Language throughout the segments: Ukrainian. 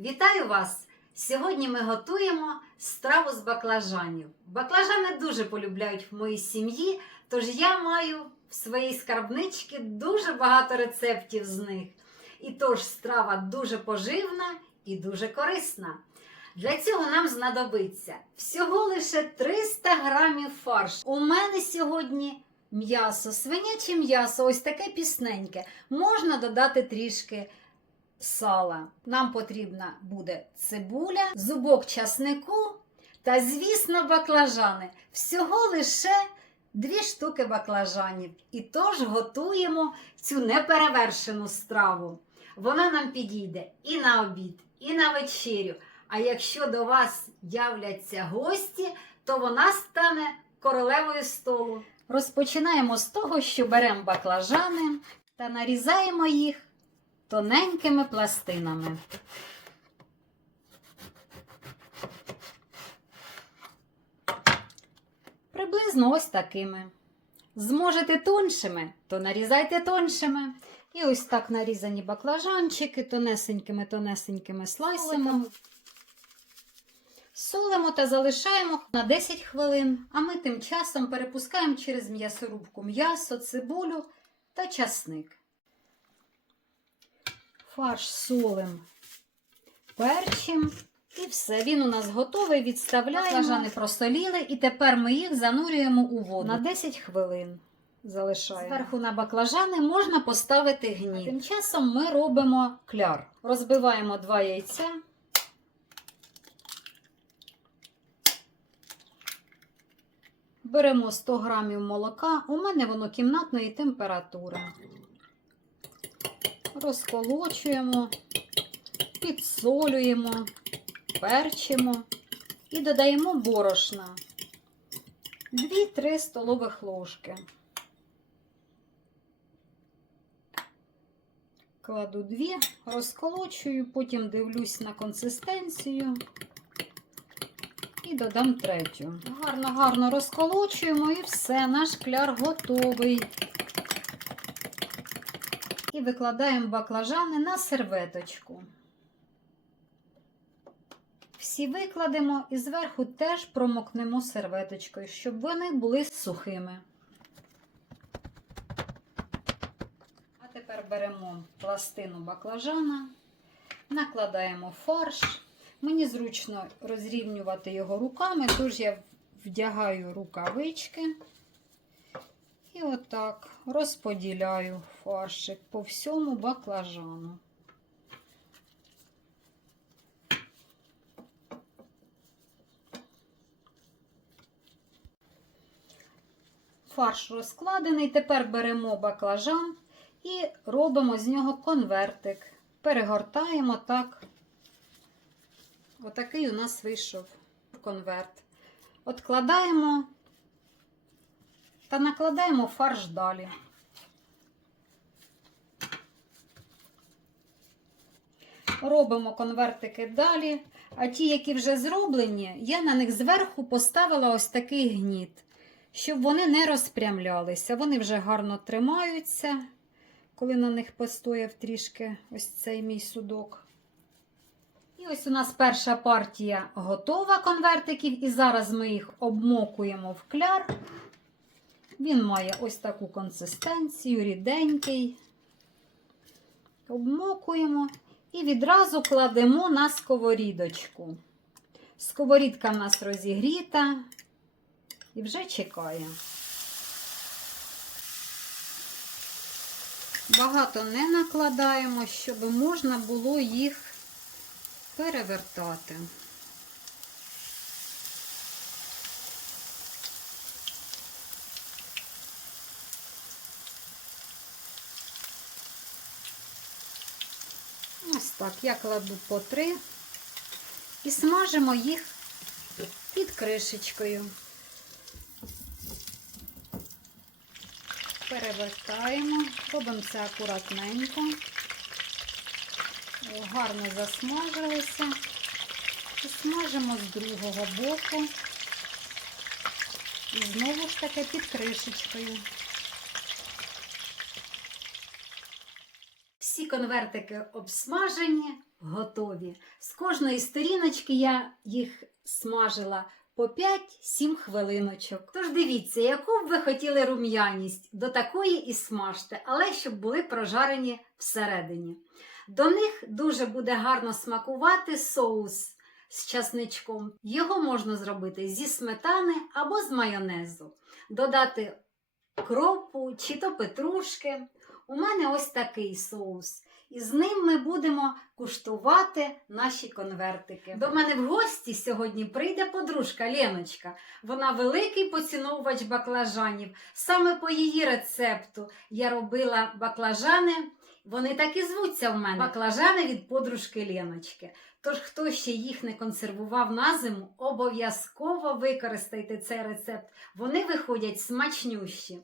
Вітаю вас! Сьогодні ми готуємо страву з баклажанів. Баклажани дуже полюбляють в моїй сім'ї, тож я маю в своїй скарбничці дуже багато рецептів з них. І тож страва дуже поживна і дуже корисна. Для цього нам знадобиться всього лише 300 грамів фаршу. У мене сьогодні м'ясо, свиняче м'ясо, ось таке пісненьке. Можна додати трішки сала. Нам потрібна буде цибуля, зубок часнику та, звісно, баклажани. Всього лише дві штуки баклажанів. І тож готуємо цю неперевершену страву. Вона нам підійде і на обід, і на вечерю. А якщо до вас являться гості, то вона стане королевою столу. Розпочинаємо з того, що беремо баклажани та нарізаємо їх тоненькими пластинами. Приблизно ось такими. Зможете тоншими, то нарізайте тоншими. І ось так нарізані баклажанчики тонесенькими-тонесенькими слайсами. Солимо та залишаємо на 10 хвилин, а ми тим часом перепускаємо через м'ясорубку м'ясо, цибулю та часник. Фарш солим перчим. І все, він у нас готовий, відставляємо. Баклажани просоліли, і тепер ми їх занурюємо у воду на 10 хвилин. Залишаємо. Зверху на баклажани можна поставити гніт. Тим часом ми робимо кляр. Розбиваємо два яйця. Беремо 100 грамів молока. У мене воно кімнатної температури. Розколочуємо, підсолюємо, перчимо і додаємо борошна 2-3 столових ложки. Кладу 2, розколочую, потім дивлюсь на консистенцію і додам третю. Гарно-гарно розколочуємо і все, наш кляр готовий. І викладаємо баклажани на серветочку. Всі викладемо і зверху теж промокнемо серветочкою, щоб вони були сухими. А тепер беремо пластину баклажана, накладаємо фарш. Мені зручно розрівнювати його руками, тож я вдягаю рукавички. І отак розподіляю фаршик по всьому баклажану. Фарш розкладений. Тепер беремо баклажан і робимо з нього конвертик. Перегортаємо так. Отакий у нас вийшов конверт. Откладаємо та накладаємо фарш далі. Робимо конвертики далі, а ті, які вже зроблені, я на них зверху поставила ось такий гніт, щоб вони не розпрямлялися. Вони вже гарно тримаються, коли на них постояв трішки ось цей мій судок. І ось у нас перша партія готова конвертиків, і зараз ми їх обмокуємо в кляр. Він має ось таку консистенцію, ріденький. Обмокуємо і відразу кладемо на сковорідочку. Сковорідка в нас розігріта і вже чекає. Багато не накладаємо, щоб можна було їх перевертати. Ось так, я кладу по три і смажимо їх під кришечкою. Перевертаємо, робимо це акуратненько. Гарно засмажилися. І смажимо з другого боку. І знову ж таки під кришечкою. Всі конвертики обсмажені, готові. З кожної сторіночки я їх смажила по 5-7 хвилиночок. Тож дивіться, яку б ви хотіли рум'яність, до такої і смажте, але щоб були прожарені всередині. До них дуже буде гарно смакувати соус з часничком. Його можна зробити зі сметани або з майонезу. Додати кропу чи то петрушки. У мене ось такий соус. І з ним ми будемо куштувати наші конвертики. До мене в гості сьогодні прийде подружка Леночка. Вона великий поціновувач баклажанів. Саме по її рецепту я робила баклажани. Вони так і звуться в мене. Баклажани від подружки Леночки. Тож, хто ще їх не консервував на зиму, обов'язково використайте цей рецепт. Вони виходять смачнющі.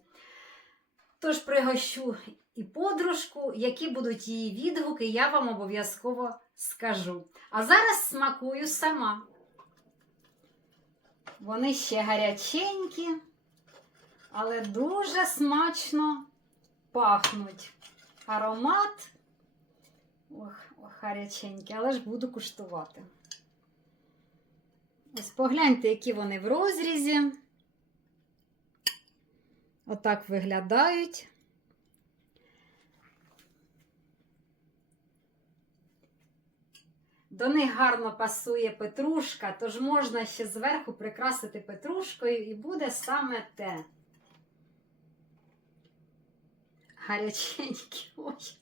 Тож пригощу і подружку, які будуть її відгуки, я вам обов'язково скажу. А зараз смакую сама. Вони ще гаряченькі, але дуже смачно пахнуть. Аромат. Ох, ох, гаряченькі, але ж буду куштувати. Ось погляньте, які вони в розрізі. Отак виглядають. До них гарно пасує петрушка, тож можна ще зверху прикрасити петрушкою і буде саме те. Гаряченькі ой.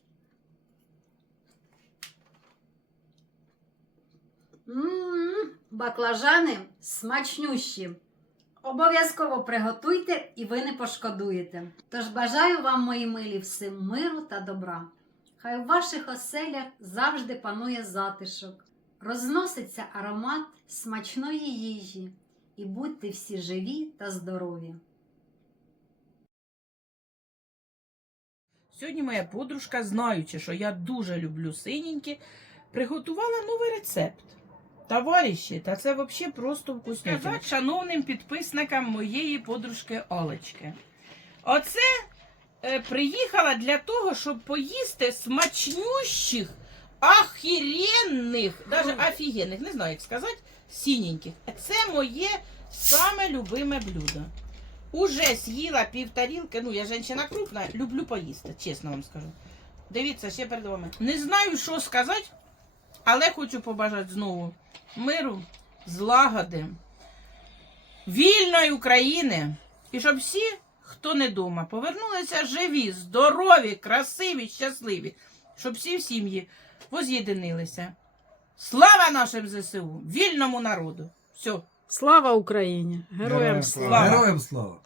М, Баклажани смачнющі. Обов'язково приготуйте і ви не пошкодуєте. Тож бажаю вам, мої милі, всім миру та добра. Хай у ваших оселях завжди панує затишок, розноситься аромат смачної їжі, і будьте всі живі та здорові. Сьогодні моя подружка, знаючи, що я дуже люблю синенькі, приготувала новий рецепт. Товариші, та це взагалі просто вкуснятина. Сказати шановним підписникам моєї подружки Олечки. Оце е, приїхала для того, щоб поїсти смачнющих, ахіренних, навіть офігенних, не знаю, як сказати, синеньких. Це моє саме любиме блюдо. Уже з'їла пів тарілки, ну я жінка крупна, люблю поїсти, чесно вам скажу. Дивіться, ще перед вами. Не знаю, що сказати, але хочу побажати знову миру, злагоди, вільної України. І щоб всі, хто не вдома, повернулися живі, здорові, красиві, щасливі, щоб всі в сім'ї воз'єдинилися. Слава нашим ЗСУ, вільному народу. Все. Слава Україні! Героям слава! слава! Героям слава!